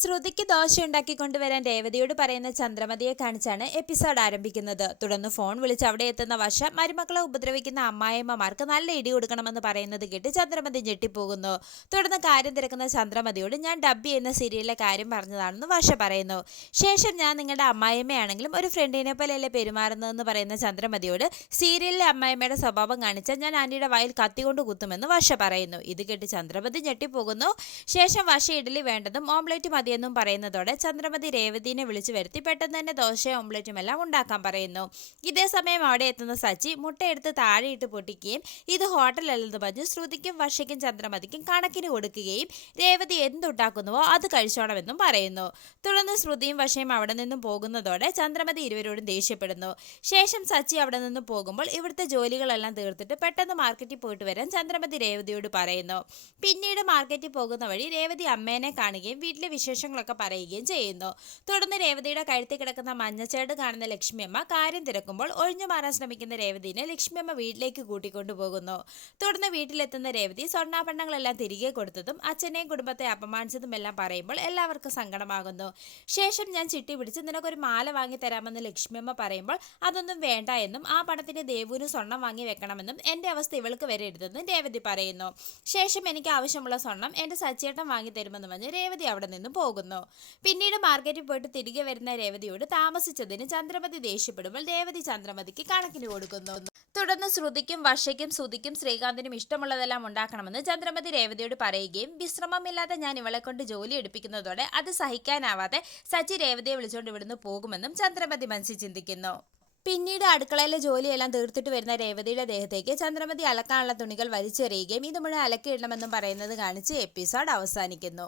ശ്രുതിക്ക് ദോശ ഉണ്ടാക്കി കൊണ്ടുവരാൻ രേവതിയോട് പറയുന്ന ചന്ദ്രമതിയെ കാണിച്ചാണ് എപ്പിസോഡ് ആരംഭിക്കുന്നത്. തുടർന്ന് ഫോൺ വിളിച്ച് അവിടെ എത്തുന്ന വശ മരുമക്കളെ ഉപദ്രവിക്കുന്ന അമ്മായിമ്മമാർക്ക് നല്ല ഇടി കൊടുക്കണമെന്ന് പറയുന്നത് കേട്ട് ചന്ദ്രമതി ഞെട്ടിപ്പോകുന്നു. തുടർന്ന് കാര്യം തിരക്കുന്ന ചന്ദ്രമതിയോട് ഞാൻ ഡബ്ബി എന്ന സീരിയലിലെ കാര്യം പറഞ്ഞതാണെന്ന് വശ പറയുന്നു. ശേഷം ഞാൻ നിങ്ങളുടെ അമ്മായിമ്മയാണെങ്കിലും ഒരു ഫ്രണ്ടിനെ പോലെയല്ലേ പെരുമാറുന്നതെന്ന് പറയുന്ന ചന്ദ്രമതിയോട് സീരിയലിലെ അമ്മായിമ്മയുടെ സ്വഭാവം കാണിച്ചാൽ ഞാൻ ആന്റിയുടെ വായിൽ കത്തികൊണ്ട് കുത്തുമെന്ന് വശ പറയുന്നു. ഇത് കേട്ട് ചന്ദ്രമതി ഞെട്ടിപ്പോകുന്നു. ശേഷം വശ ഇഡലി വേണ്ടതും ഓംലെറ്റ് മതിയെന്നും പറയുന്നതോടെ ചന്ദ്രമതി രേവതിനെ വിളിച്ചു വരുത്തി പെട്ടെന്ന് തന്നെ ദോശയും ഓംലെറ്റും എല്ലാം ഉണ്ടാക്കാൻ പറയുന്നു. ഇതേ സമയം അവിടെ എത്തുന്ന സച്ചി മുട്ടയെടുത്ത് താഴെയിട്ട് പൊട്ടിക്കുകയും ഇത് ഹോട്ടലല്ലെന്ന് പറഞ്ഞ് ശ്രുതിക്കും വർഷയ്ക്കും ചന്ദ്രമതിക്കും കണക്കിന് കൊടുക്കുകയും രേവതി എന്തുണ്ടാക്കുന്നുവോ അത് കഴിച്ചോണമെന്നും പറയുന്നു. തുടർന്ന് ശ്രുതിയും വർഷയും അവിടെ നിന്നും പോകുന്നതോടെ ചന്ദ്രമതി ഇരുവരോടും ദേഷ്യപ്പെടുന്നു. ശേഷം സച്ചി അവിടെ നിന്നും പോകുമ്പോൾ ഇവിടുത്തെ ജോലികളെല്ലാം തീർത്തിട്ട് പെട്ടെന്ന് മാർക്കറ്റിൽ പോയിട്ട് വരാൻ ചന്ദ്രമതി രേവതിയോട് പറയുന്നു. പിന്നീട് മാർക്കറ്റിൽ പോകുന്ന വഴി രേവതി അമ്മേനെ കാണുകയും വീട്ടിലെ വിശേഷങ്ങളൊക്കെ പറയുകയും ചെയ്യുന്നു. തുടർന്ന് രേവതിയുടെ കഴുത്തിൽ കിടക്കുന്ന മഞ്ഞച്ചേട് കാണുന്ന ലക്ഷ്മിയമ്മ കാര്യം തിരക്കുമ്പോൾ ഒഴിഞ്ഞു മാറാൻ ശ്രമിക്കുന്ന രേവതിനെ ലക്ഷ്മിയമ്മ വീട്ടിലേക്ക് കൂട്ടിക്കൊണ്ടുപോകുന്നു തുടർന്ന് വീട്ടിലെത്തുന്ന രേവതി സ്വർണാഭരണങ്ങളെല്ലാം തിരികെ കൊടുത്തതും അച്ഛനെയും കുടുംബത്തെ അപമാനിച്ചതും എല്ലാം പറയുമ്പോൾ എല്ലാവർക്കും സങ്കടമാകുന്നു. ശേഷം ഞാൻ ചിട്ടി പിടിച്ച് നിനക്കൊരു മാല വാങ്ങി തരാമെന്ന് ലക്ഷ്മിയമ്മ പറയുമ്പോൾ അതൊന്നും വേണ്ട എന്നും ആ പണത്തിന് ദേവുവിന് സ്വർണം വാങ്ങി വെക്കണമെന്നും എന്റെ അവസ്ഥ ഇവൾക്ക് വരെ വരരുതെന്നും രേവതി പറയുന്നു. ശേഷം എനിക്ക് ആവശ്യമുള്ള സ്വർണം എന്റെ സച്ചേട്ടൻ വാങ്ങി തരുമെന്ന് പറഞ്ഞ് രേവതി അവിടെ നിന്ന് പോകുന്നു. പിന്നീട് മാർക്കറ്റിൽ പോയിട്ട് തിരികെ വരുന്ന രേവതിയോട് താമസിച്ചതിന് ചന്ദ്രമതി ദേഷ്യപ്പെടുമ്പോൾ രേവതി ചന്ദ്രമതിക്ക് കണക്കിന് കൊടുക്കുന്നു. തുടർന്ന് ശ്രുതിക്കും വർഷയ്ക്കും ശ്രുതിക്കും ശ്രീകാന്തിനും ഇഷ്ടമുള്ളതെല്ലാം ഉണ്ടാക്കണമെന്ന് ചന്ദ്രമതി രേവതിയോട് പറയുകയും വിശ്രമമില്ലാതെ ഞാൻ ഇവളെ കൊണ്ട് ജോലി എടുപ്പിക്കുന്നതോടെ അത് സഹിക്കാനാവാതെ സച്ചി രേവതിയെ വിളിച്ചുകൊണ്ട് ഇവിടുന്ന് പോകുമെന്നും ചന്ദ്രമതി മനസ്സിൽ ചിന്തിക്കുന്നു. പിന്നീട് അടുക്കളയിലെ ജോലിയെല്ലാം തീർത്തിട്ട് വരുന്ന രേവതിയുടെ ദേഹത്തേക്ക് ചന്ദ്രമതി അലക്കാനുള്ള തുണികൾ വലിച്ചെറിയുകയും ഇത് മുഴുവൻ അലക്കിയിടണമെന്നും പറയുന്നത് കാണിച്ച് എപ്പിസോഡ് അവസാനിക്കുന്നു.